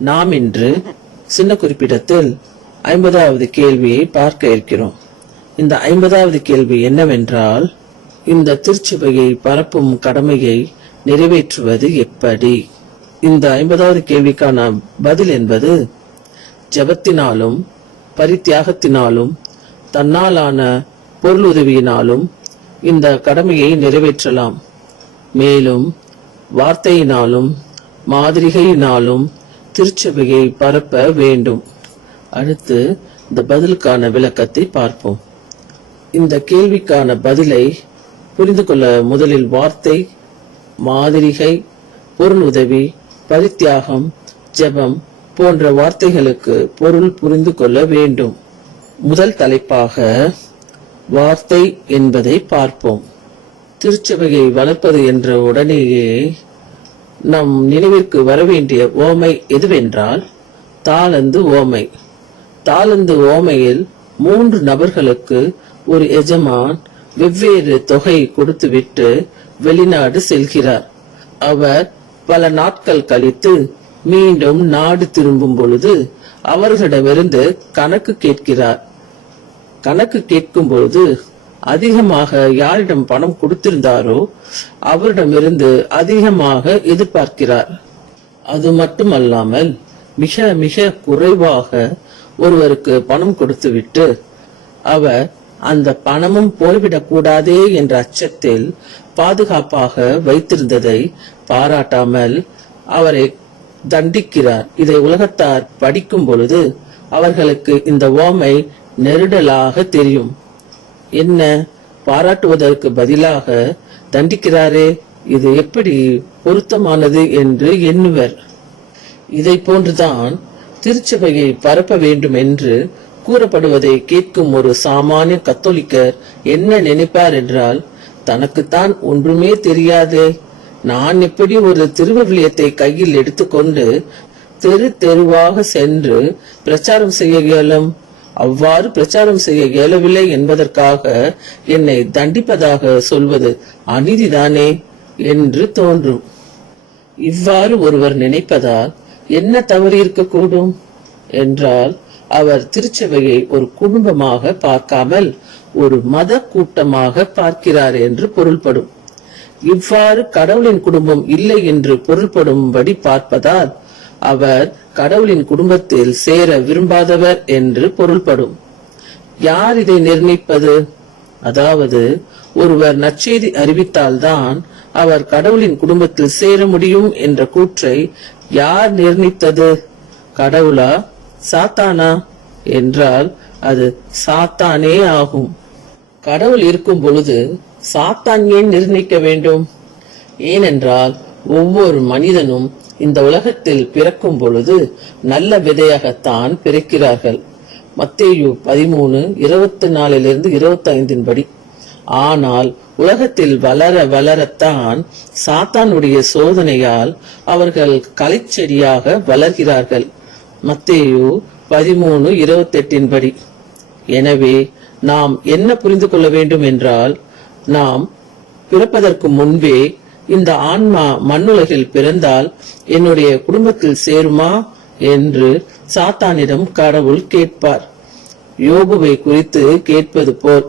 நாம் இன்று சின்ன குறிப்பிடத்தில் 50வது கேள்வியை பார்க்க இருக்கிறோம். இந்த 50வது கேள்வி என்னவென்றால், இந்த திருச்சபையை பரப்பும் கடமையை நிறைவேற்றுவது எப்படி? இந்த 50வது கேள்விக்கான பதில் என்பது, ஜெபத்தினாலும் பரித்தியாகத்தினாலும் தன்னாலான பொருளுதவியினாலும் இந்த கடமையை நிறைவேற்றலாம். மேலும் வார்த்தையினாலும் மாதிரிகையினாலும் திருச்சபையை பரப்ப வேண்டும். அடுத்து இந்த பதிலுக்கான விளக்கத்தை பார்ப்போம். இந்த கேள்விக்கான பதிலை புரிந்து கொள்ள முதலில் வார்த்தை, மாதிரிகை, பொருள் உதவி, பரித்தியாகம், ஜெபம் போன்ற வார்த்தைகளுக்கு பொருள் புரிந்து கொள்ள வேண்டும். முதல் தலைப்பாக வார்த்தை என்பதை பார்ப்போம். திருச்சபையை வளர்ப்பது என்ற உடனேயே நம் நினைவிற்கு வரவேண்டிய ஓமை எதுவென்றால் தாளந்து ஓமை. தாளந்து ஓமையில் 3 நபர்களுக்கு ஒரு எஜமான் வெவ்வேறு தொகை கொடுத்துவிட்டு வெளிநாடு செல்கிறார். அவர் பல நாட்கள் கழித்து மீண்டும் நாடு திரும்பும் பொழுது அவர்களிடமிருந்து கணக்கு கேட்கிறார். கணக்கு கேட்கும் பொழுது அதிகமாக யாரிடம் பணம் கொடுத்திருந்தாரோ அவரிடமிருந்து அதிகமாக எதிர்பார்க்கிறார். அது மட்டுமல்லாமல் மிக மிக குறைவாக ஒருவருக்கு பணம் கொடுத்துவிட்டு அவர் அந்த பணமும் போய்விடக் கூடாதே என்ற அச்சத்தில் பாதுகாப்பாக வைத்திருந்ததை பாராட்டாமல் அவரை தண்டிக்கிறார். இதை உலகத்தார் படிக்கும் பொழுது அவர்களுக்கு இந்த ஓமை நெருடலாக தெரியும். என்ன, பாராட்டுவதற்கு பதிலாக தண்டிக்கிறாரே, இது எப்படி பொருத்தமானது என்று எண்ணுவர். இதை போன்றுதான் திருச்சபையை பரப்ப வேண்டும் என்று கூறப்படுவதை கேட்கும் ஒரு சாமானிய கத்தோலிக்கர் என்ன நினைப்பார் என்றால், தனக்குத்தான் ஒன்றுமே தெரியாதே, நான் எப்படி ஒரு திருவிவிலியத்தை கையில் எடுத்துக்கொண்டு தெரு தெருவாக சென்று பிரச்சாரம் செய்ய இயலும்? அவ்வாறு பிரச்சாரம் செய்ய இயலவில்லை என்பதற்காக என்னை தண்டிப்பதாக சொல்வது அநீதிதானே என்று தோன்றும். இவ்வாறு ஒருவர் நினைப்பதால் என்ன தவறு இருக்கக்கூடும் என்றால், அவர் திருச்சபையை ஒரு குடும்பமாக பார்க்காமல் ஒரு மத கூட்டமாக பார்க்கிறார் என்று பொருள்படும். இவ்வாறு கடவுளின் குடும்பம் இல்லை என்று பொருள்படும்படி பார்ப்பதால் அவர் கடவுளின் குடும்பத்தில் சேர விரும்பாதவர் என்று பொருள்படும். யார் இதை நிர்ணயிப்பது? அதாவது ஒருவர் நற்செய்தி அறிவித்தால்தான் அவர் கடவுளின் குடும்பத்தில் சேர முடியும் என்ற கூற்றை யார் நிர்ணயித்தது? கடவுளா, சாத்தானா என்றால் அது சாத்தானே ஆகும். கடவுள் இருக்கும் பொழுது சாத்தான் ஏன் நிர்ணயிக்க வேண்டும்? ஏனென்றால் ஒவ்வொரு மனிதனும் இந்த உலகத்தில் பிறக்கும் பொழுது நல்ல விதையாகத்தான் பிறக்கிறார்கள். மத்தேயு 13:24-25 படி. ஆனால் உலகத்தில் வளர வளரத்தான் சாத்தானுடைய சோதனையால் அவர்கள் களைச்செடியாக வளர்கிறார்கள். மத்தேயு 13:28 படி. எனவே நாம் என்ன புரிந்து கொள்ள வேண்டும் என்றால், நாம் பிறப்பதற்கு முன்பே இந்த ஆன்மா மண்ணுலகில் பிறந்தால் என்னுடைய குடும்பத்தில் சேருமா என்று சாத்தானிடம் கடவுள் கேட்பார். யோபுவை குறித்து கேட்பது போல்.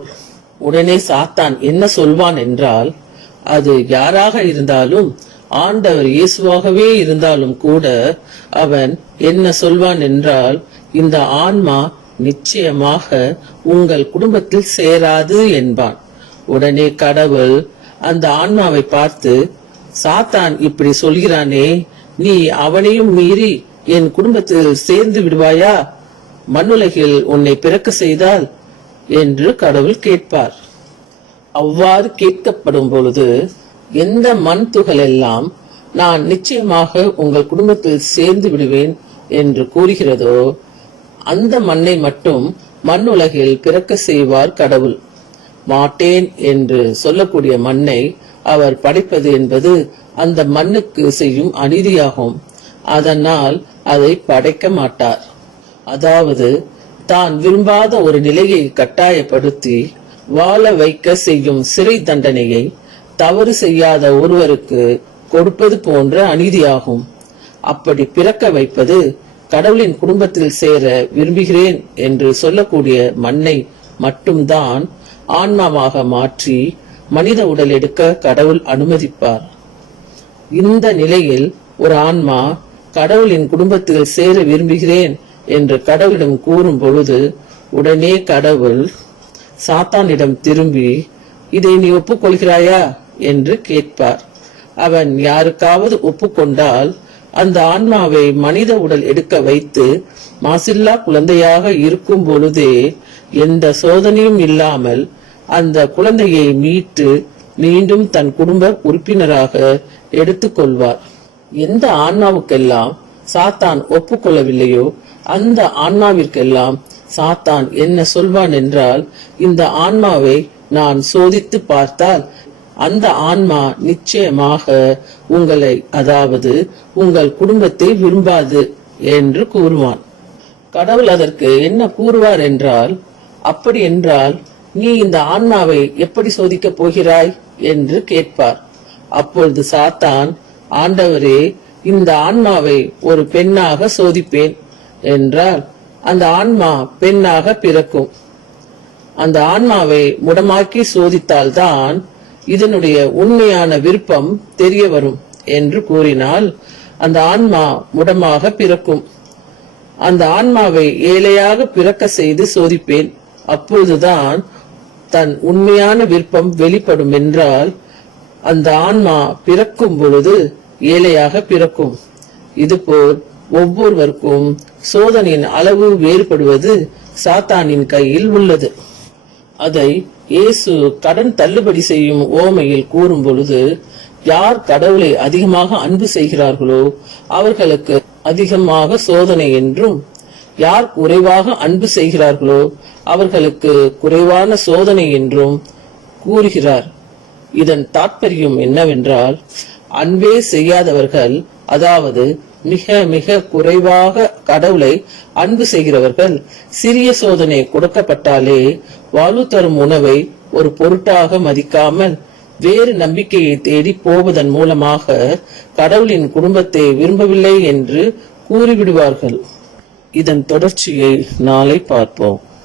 உடனே சாத்தான் என்ன சொல்வான் என்றால், அது யாராக இருந்தாலும், ஆண்டவர் இயேசுவாகவே இருந்தாலும் கூட அவன் என்ன சொல்வான் என்றால், இந்த ஆன்மா நிச்சயமாக உங்கள் குடும்பத்தில் சேராது என்பான். உடனே கடவுள் அந்த ஆன்மாவை பார்த்து, சாத்தான் இப்படி சொல்கிறானே, நீ அவனையும் மீறி என் குடும்பத்தில் சேர்ந்து விடுவாயா? மண்ணுலகில் உன்னை பிறக்க செய்தால் என்று கடவுள் கேட்பார். அவ்வாறு கேட்கப்படும் பொழுது எந்த மண் துகள் எல்லாம் நான் நிச்சயமாக உங்கள் குடும்பத்தில் சேர்ந்து விடுவேன் என்று கூறுகிறதோ அந்த மண்ணை மட்டும் மண்ணுலகில் பிறக்க செய்வார் கடவுள். மாட்டேன் என்று சொல்லக்கூடிய மண்ணை அவர் படைப்பது என்பது அந்த மண்ணுக்கு செய்யும் அநீதியாகும். அதனால் அதை படைக்க மாட்டார். அதாவது தான் விரும்பாத ஒரு நிலையை கட்டாயப்படுத்தி வாழ வைக்க செய்யும் சிறை தண்டனையை தவறு செய்யாத ஒருவருக்கு கொடுப்பது போன்ற அநீதியாகும். அப்படி பிறக்க வைப்பது கடவுளின் குடும்பத்தில் சேர விரும்புகிறேன் என்று சொல்லக்கூடிய மண்ணை மட்டும்தான் ஆன்மாவாக மாற்றி மனித உடல் எடுக்க கடவுள் அனுமதிப்பார். இந்த நிலையில் ஒரு ஆன்மா கடவுளின் குடும்பத்தில் சேர விரும்புகிறேன் என்று கடவுளிடம் கூறும் பொழுது உடனே கடவுள் சாத்தானிடம் திரும்பி, இதை நீ ஒப்புக்கொள்கிறாயா என்று கேட்பார். அவன் யாருக்காவது ஒப்புக்கொண்டால் அந்த ஆன்மாவை மனித உடல் எடுக்க வைத்து மாசில்லா குழந்தையாக இருக்கும் பொழுதே எந்த சோதனையும் இல்லாமல் அந்த குழந்தையை மீட்டு மீண்டும் தன் குடும்ப உறுப்பினராக எடுத்துக்கொள்வார். எந்த ஆன்மாவுக்கெல்லாம் சாத்தான் ஒப்புக்கொள்ளவில்லையோ அந்த ஆன்மாவிற்கெல்லாம் சாத்தான் என்ன சொல்வான் என்றால், இந்த ஆன்மாவை நான் சோதித்து பார்த்தால் அந்த ஆன்மா நிச்சயமாக உங்களை, அதாவது உங்கள் குடும்பத்தை விரும்பாது என்று கூறுவான். கடவுள் அதற்கு என்ன கூறுவார் என்றால், அப்படி என்றால் நீ இந்த ஆன்மாவை எப்படி சோதிக்கப் போகிறாய் என்று கேட்பார். அப்பொழுது சாத்தான், ஆண்டவரே, இந்த ஆன்மாவை ஒரு பெண்ணாக சோதிப்பேன் என்றால் அந்த ஆன்மா பெண்ணாக பிறக்கும். அந்த ஆன்மாவை முடமாக்கி சோதித்தால்தான் இதனுடைய உண்மையான விருப்பம் தெரிய வரும் என்று கூறினால் அந்த ஆன்மா முடமாக பிறக்கும். அந்த ஆன்மாவை ஏழையாக பிறக்க செய்து சோதிப்பேன், அப்பொழுதுதான் தன் உண்மையான விருப்பம் வெளிப்படும் என்றால் அந்த ஆன்மா பிறக்கும் பொழுது ஏழையாக பிறக்கும். இதுபோல் ஒவ்வொருவருக்கும் சோதனையின் அளவு வேறுபடுவது சாத்தானின் கையில் உள்ளது. அதை இயேசு கடன் தள்ளுபடி செய்யும் ஓமையில் கூறும் பொழுது, யார் கடவுளை அதிகமாக அன்பு செய்கிறார்களோ அவர்களுக்கு அதிகமாக சோதனை என்றும், யார் குறைவாக அன்பு செய்கிறார்களோ அவர்களுக்கு குறைவான சோதனை என்றும் கூறுகிறார். இதன் தாற்பயம் என்னவென்றால், அன்பே செய்யாதவர்கள், அதாவது மிக மிக குறைவாக கடவுளை அன்பு செய்கிறவர்கள், சிறிய சோதனை கொடுக்கப்பட்டாலே வாழ்வு தரும் உணவை ஒரு பொருட்டாக மதிக்காமல் வேறு நம்பிக்கையை தேடி போவதன் மூலமாக கடவுளின் குடும்பத்தை விரும்பவில்லை என்று கூறிவிடுவார்கள். இதன் தொடர்ச்சியை நாளை பார்ப்போம்.